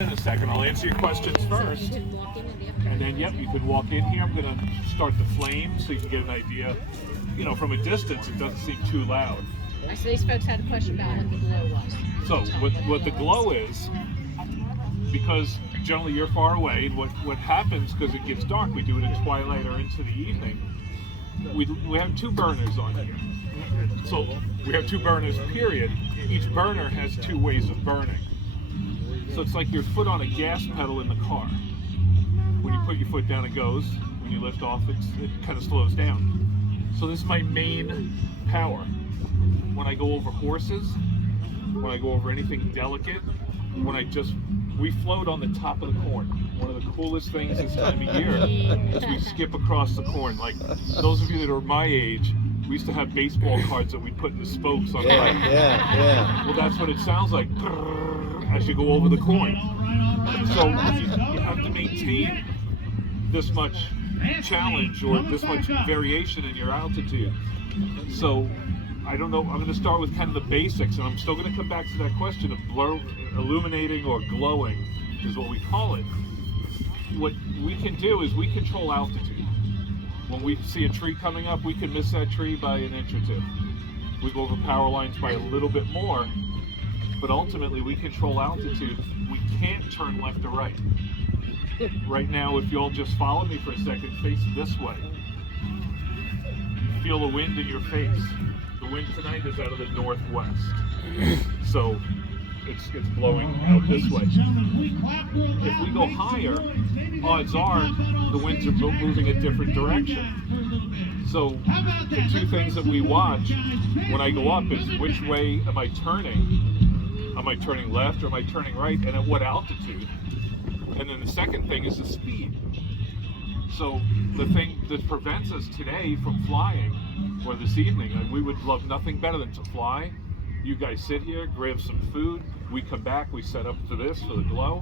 In a second, I'll answer your questions first, and then you can walk in here. I'm going to start the flame so you can get an idea. You know, from a distance, it doesn't seem too loud. So these folks had a question about what the glow was. So what the glow is, because generally you're far away, and what happens because it gets dark, we do it at twilight or into the evening. We have two burners on here. So we have two burners, period. Each burner has two ways of burning. So it's like your foot on a gas pedal in the car. When you put your foot down, it goes. When you lift off, it kind of slows down. So this is my main power. When I go over horses, when I go over anything delicate, we float on the top of the corn. One of the coolest things this time of year is we skip across the corn. Like those of you that are my age, we used to have baseball cards that we put in the spokes on the bike. Yeah. Well, that's what it sounds like as you go over the corn. So you have to maintain this much challenge or this much variation in your altitude. So I don't know, I'm going to start with kind of the basics, and I'm still going to come back to that question of illuminating or glowing is what we call it. What we can do is we control altitude. When we see a tree coming up, we can miss that tree by an inch or two. We go over power lines by a little bit more, but ultimately we control altitude. We can't turn left or right. Right now, if you'll just follow me for a second, face this way. Feel the wind in your face. The wind tonight is out of the northwest. So it's blowing out this way. If we go higher, odds are the winds are moving a different direction. So the two things that we watch when I go up is which way am I turning? Am I turning left or am I turning right, and at what altitude? And then the second thing is the speed. So the thing that prevents us today from flying, or this evening, and we would love nothing better than to fly. You guys sit here, grab some food, we come back, we set up for this, for the glow.